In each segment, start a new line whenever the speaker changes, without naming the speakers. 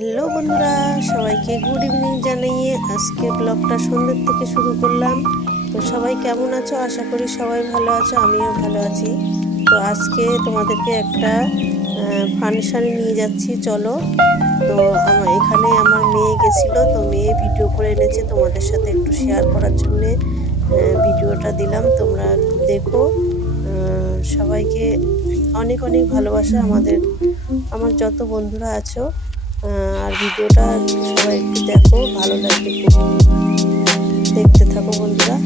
Hello বন্ধুরা, সবাইকে good evening জানিয়ে আজকে ব্লগটা সন্ধ্যের থেকে শুরু করলাম। তো সবাই কেমন আছো? আশা করি সবাই ভালো আছো, আমিও ভালো আছি। তো আজকে তোমাদেরকে একটা ফাংশানে নিয়ে যাচ্ছি, চলো। তো আমার এখানে আমার মেয়ে গেছিল, তো মেয়ে ভিডিও করে এনেছে, তোমাদের সাথে একটু শেয়ার করার জন্যে ভিডিওটা দিলাম, তোমরা দেখো। সবাইকে অনেক অনেক ভালোবাসা আমাদের, আমার যত বন্ধুরা আছো। আর ভিডিওটা সবাই একটু দেখো, ভালো লাগবে দেখতে থাকো বন্ধুরা।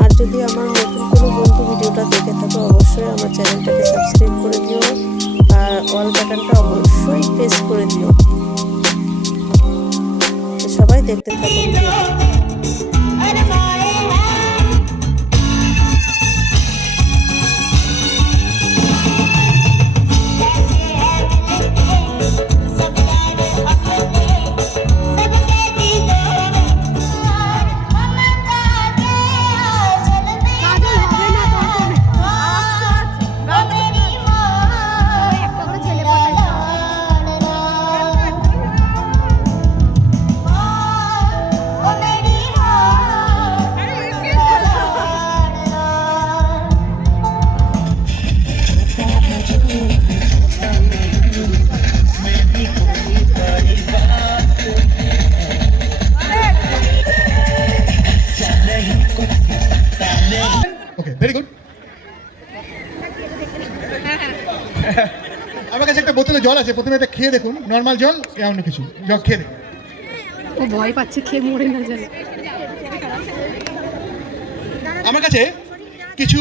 আর যদি আমার নতুন কোনো বন্ধু ভিডিওটা দেখে থাকো, অবশ্যই আমার চ্যানেলটাকে সাবস্ক্রাইব করে দিও, আর অল বাটনটা অবশ্যই প্রেস করে দিও। সবাই দেখতে থাকো।
জল আছে প্রথমে এটা খেয়ে দেখুন নর্মাল জল এ অন্য কিছু জল খেয়ে দেখুন।
ও ভয় পাচ্ছে খেয়ে মরে না যায়
আমার কাছে কিছু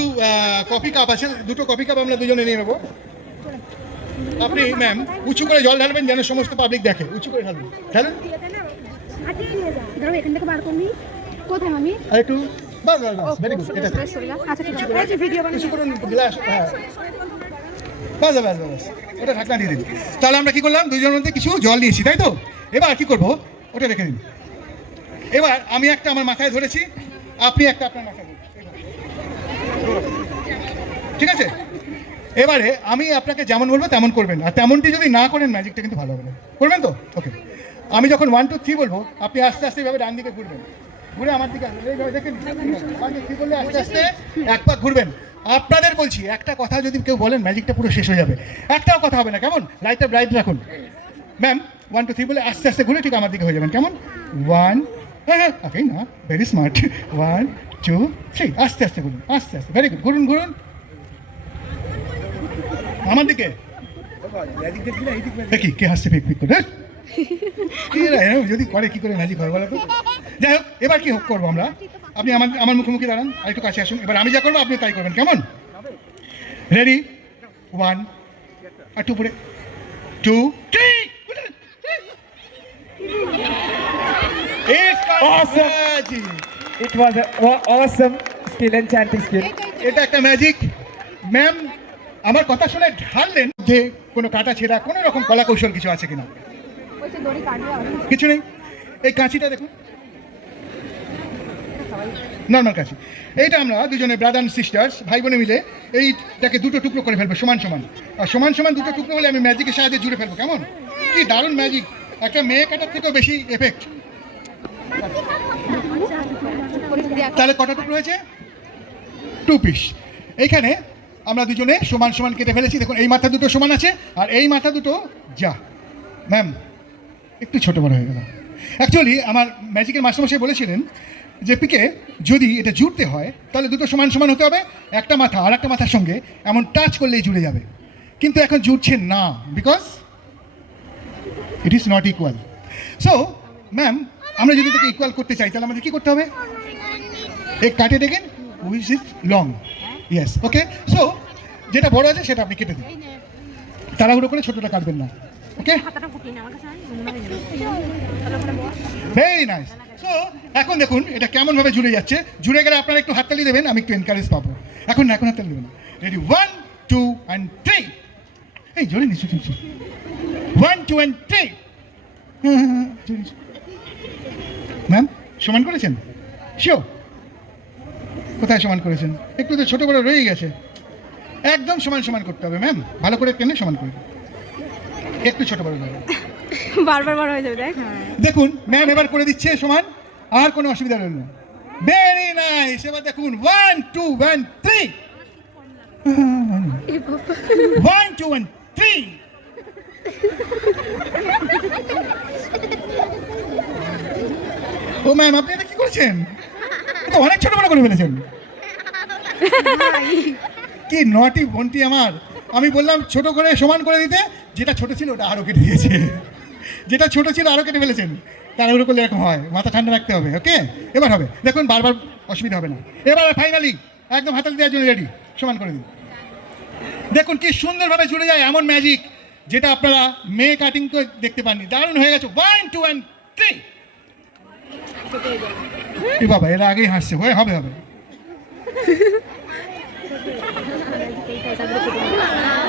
কফি কাপ আছে দুটো কফি কাপ আমরা দুজনে নিয়ে নেব। আপনি ম্যাম উঁচু করে জল ঢালবেন যেন সমস্ত পাবলিক দেখে উঁচু করে ঢালবেন। ঢালেন? একটু বাস বাস বাস ভেরি গুড এটা
আচ্ছা ঠিক আছে। ভিডিও
গ্লাস হ্যাঁ বাস বাস বাস। ওটা ঢাকনা দিয়ে দিন তাহলে আমরা কি করলাম? দুজনের মধ্যে কিছু জল নিয়েছি তাই তো? এবার কি করব? ওটা রেখে দিন এবার আমি একটা আমার মাথায় ধরেছি, আপনি একটা আপনার মাথায় ঠিক আছে? এবারে আমি আপনাকে যেমন বলব তেমন করবেন। আর তেমনটি যদি না করেন, ম্যাজিকটা কিন্তু ভালো হবে করবেন তো? ওকে। আমি যখন ওয়ান টু থ্রি বলব, আপনি আস্তে আস্তে এইভাবে ডান দিকে ঘুরবেন। ঘুরে আমার দিকে দেখেন থ্রি বললে আস্তে আস্তে এক পাক ঘুরবেন। আপনাদের বলছি, একটা কথা যদি কেউ বলেন ম্যাজিকটা পুরো শেষ হয়ে যাবে। একটাও কথা হবে না, কেমন? লাইটটা ব্রাইট রাখুন। ম্যাম ওয়ান টু থ্রি বলে আস্তে আস্তে ঘুরে ঠিক আমার দিকে হয়ে যাবেন, কেমন? ওয়ান হ্যাঁ হ্যাঁ ওকে না very smart one two three আস্তে আস্তে ঘুরুন, আস্তে আস্তে ভেরি গুড ঘুরুন ঘুরুন। আমার দিকে? দেখি, কে হাসছে পিক পিক করে এরম যদি করে, কি করে ম্যাজিক হয় বলো তো? যাই হোক, এবার কি হোক করব আমরা? আপনি আমার আমার মুখোমুখি দাঁড়ান আর একটু কাছে আসুন। এবার আমি যা করব আপনি তাই করবেন। কেমন? রেডি ওয়ান আর টু পরে
two
three.
It was an aw- awesome skill and chanting skill.
এটা একটা ম্যাজিক ম্যাম আমার কথা শুনে ঢাললেন যে কোনো কাটা ছেঁড়া কোনো রকম কলা কৌশল কিছু আছে কিনা? কিছু নেই? এই কাঁচিটা দেখুন। নর্মাল কাঁচি এইটা আমরা দুজনে ব্রাদার সিস্টার্স ভাই বোনে মিলে এইটাকে দুটো টুকরো করে ফেলব, সমান সমান। আর সমান সমান দুটো টুকরো হলে আমি ম্যাজিকের সাহায্যে জুড়ে ফেলব, কেমন? কি দারুণ ম্যাজিক একটা মেয়ে কাটার থেকেও বেশি এফেক্ট তাহলে কটা টুকরো হয়েছে? টু পিস এইখানে আমরা দুজনে সমান সমান কেটে ফেলেছি। দেখুন, এই মাথা দুটো সমান আছে, আর এই মাথা দুটো যা। ম্যাম একটু ছোট বড় হয়ে গেল। অ্যাকচুয়ালি আমার ম্যাজিকের মাস্টারমশাই বলেছিলেন যে পিকে যদি এটা জুড়তে হয় তাহলে দুটো সমান সমান হতে হবে একটা মাথা আর একটা মাথার সঙ্গে এমন টাচ করলেই জুড়ে যাবে। কিন্তু এখন জুড়ছে না because it is not equal so ma'am আমরা যদি এটাকে ইকুয়াল করতে চাই তাহলে আমাদের কী করতে হবে? এক কাটে দেখেন which is long yes okay so যেটা বড় আছে সেটা আপনি কেটে দিন। তাড়াহুড়ো করে ছোটোটা কাটবেন না ওকে ভেরি নাইস সো এখন দেখুন, এটা কেমনভাবে জুড়ে যাচ্ছে। জুড়ে গেলে আপনারা একটু হাততালি দেবেন, আমি একটু এনকারেজ পাবো। এখন না, এখন হাততালি দেবেন ready one two and three এই, জোরে নিচ্ছি one two and three ma'am সমান করেছেন? শিও কোথায় সমান করেছেন? একটু তো ছোটো বড় রয়ে গেছে। একদম সমান সমান করতে হবে ম্যাম ভালো করে টেনে সমান করবে একটু ছোটো বড় রয়ে
বারবার বড় হয়ে যাবে দেখ।
দেখুন ম্যাম এবার করে দিচ্ছে সমান আর কোনো অসুবিধা রইল না ভেরি নাইস এবার দেখুন one two one three one two one three ও ম্যাম আপনি এটা কি করছেন? এটা অনেক ছোট বড় করে ফেলেছেন। কি নটি বন্টি আমার। আমি বললাম ছোট করে সমান করে দিতে যেটা ছোট ছিল ওটা আরও কেটে দিয়েছে। যেটা ছোট ছিল আরও কেটে ফেলেছেন। তাড়াহুড়ো করলে এরকম হয়। মাথা ঠান্ডা রাখতে হবে ওকে এবার হবে। দেখুন, বারবার অসুবিধা হবে না। এবার ফাইনালি একদম হাতাল দেওয়ার জন্য রেডি সমান করে দিন। দেখুন, কি সুন্দরভাবে জুড়ে যায় এমন ম্যাজিক যেটা আপনারা মেয়ে কাটিং করে দেখতে পাননি। দারুণ হয়ে গেছে। ওয়ান টু অ্যান্ড থ্রি এ বাবা, এরা আগেই হাসছে। হয়ে, হবে হবে।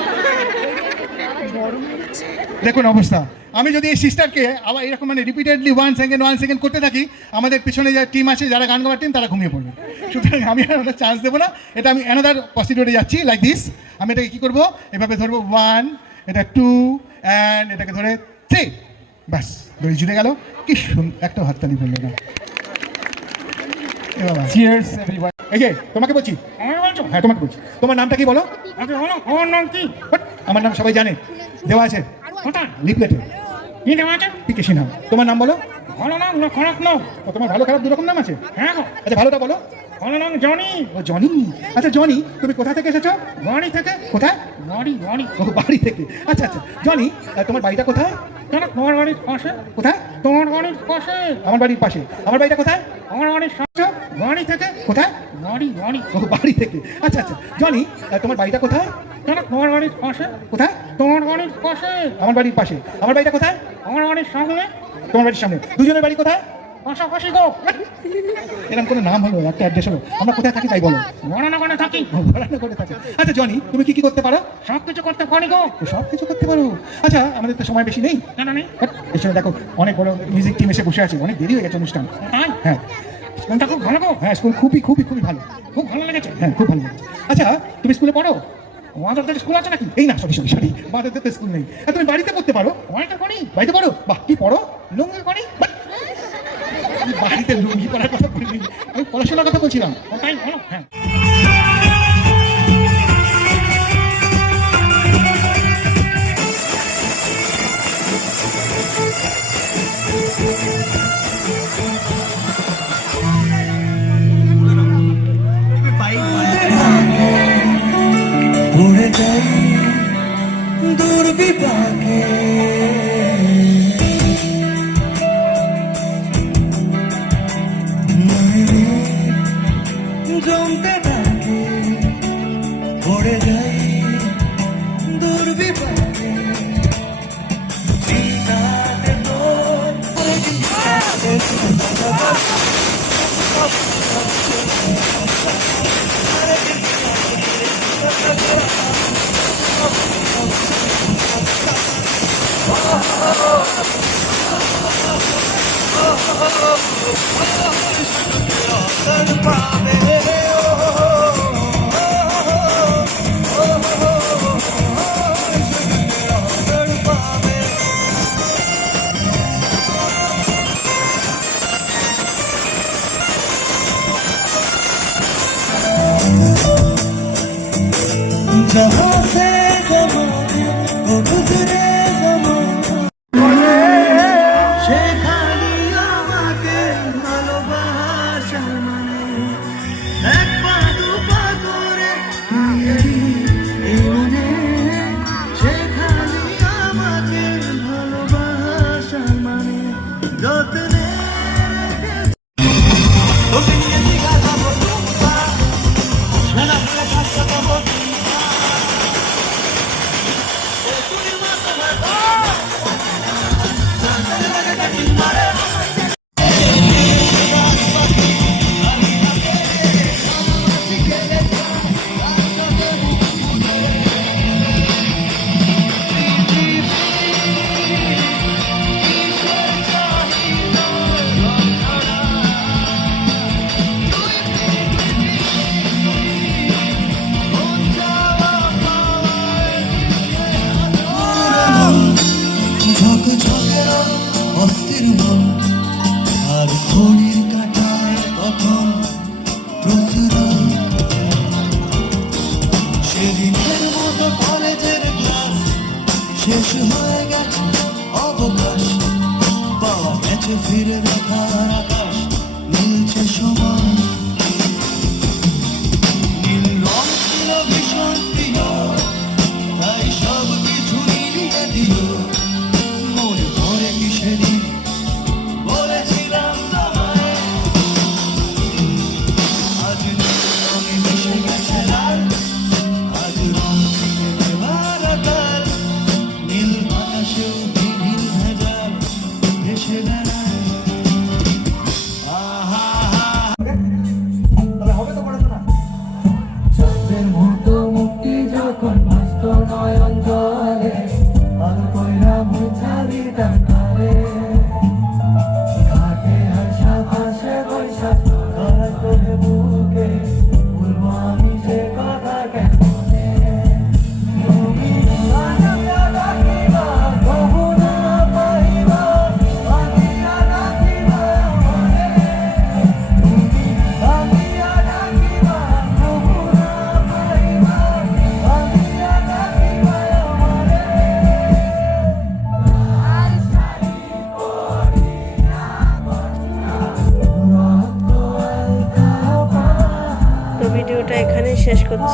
দেখুন অবস্থা। আমি যদি এই সিস্টারকে আবার এরকম মানে repeatedly one second one second করতে থাকি আমাদের পিছনে যে টিম আছে যারা গান গাওয়ার টিম তারা ঘুমিয়ে পড়বে। সুতরাং আমি আর ওটা চান্স দেবো না। এটা আমি অ্যানাদার প্রসিডিওরে যাচ্ছি লাইক দিস আমি এটাকে কী করব? এভাবে ধরবো ওয়ান এটা টু অ্যান্ড এটাকে ধরে থ্রি ব্যাস দড়ি জুড়ে গেল। কি একটা হাততালি বলল না. এই যে তোমাকে বলছি। হ্যাঁ তোমাকে বলছি। তোমার নামটা কি বলো?
কি?
আমার নাম সবাই জানে। দেওয়া আছে।
কোথায়
লিপলেটে
কি দেওয়া আছে?
পিকে সিনহা তোমার নাম বলো?
ভালো নাম না খারাপ নাম।
ও তোমার ভালো খারাপ দুরকম নাম আছে?
হ্যাঁ।
আচ্ছা ভালোটা বলো।
ভালো নাম জনি।
ও জনি। আচ্ছা জনি তুমি কোথা থেকে এসেছ?
বাড়ি থেকে।
কোথায়?
বাড়ি বাড়ি।
ও বাড়ি থেকে। আচ্ছা আচ্ছা জনি তোমার বাড়িটা কোথায়?
তোমার বাড়ির পাশে।
কোথায়?
তোমার বাড়ির পাশে।
আমার বাড়ির পাশে। আমার বাড়িটা কোথায়?
আমার বাড়ির সামনে। বাড়ি থেকে?
কোথায়?
বাড়ি বাড়ি।
ও বাড়ি থেকে। আচ্ছা আচ্ছা। জনি তোমার বাড়িটা কোথায়?
তোমার বাড়ির পাশে।
কোথায়?
তোমার বাড়ির পাশে।
আমার বাড়ির পাশে। আমার বাড়িটা কোথায়?
আমার বাড়ির সামনে।
তোমার বাড়ির সামনে। দুজনের বাড়ি কোথায়?
পাশাপাশি গো
এরকম কোনো নাম হলো? একটা অ্যাড্রেস হলো? আমরা কোথায় থাকি তাই বলো।
করে থাকি।
করে থাকি। আচ্ছা জনি তুমি কি কি করতে পারো?
সব কিছু করতে পারি গো।
সব কিছু করতে পারো? আচ্ছা আমাদের তো সময় বেশি নেই।
কেন নেই।
বাট এর সঙ্গে দেখো অনেক বড় মিউজিক টিম এসে বসে আছে। অনেক দেরি হয়ে গেছে অনুষ্ঠান। হ্যাঁ।
স্কুলটা খুব ভালো গো।
হ্যাঁ স্কুল খুবই খুবই খুবই ভালো।
খুব ভালো লেগেছে।
হ্যাঁ খুব ভালো লেগেছে। আচ্ছা তুমি স্কুলে পড়ো?
আমাদের স্কুল আছে নাকি?
এই না সরি সরি সরি। আমাদের তো স্কুল নেই। তুমি বাড়িতে পড়তে পারো?
বাড়িতে করি
বাড়িতে পড়ো? বাহ কি পড়ো?
লুঙ্গি করি
বাহ! আমি বাড়িতে লুঙ্গি পড়ার কথা বলিনি আমি পড়াশোনার কথা বলছিলাম।
ওটাই হ্যাঁ।
জমতে থাকে উড়ে যাই দূর বিপাকে চিন্তাতে তোর जहाँ গেছে ফিরে দেখার তার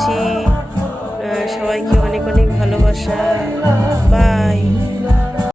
করছি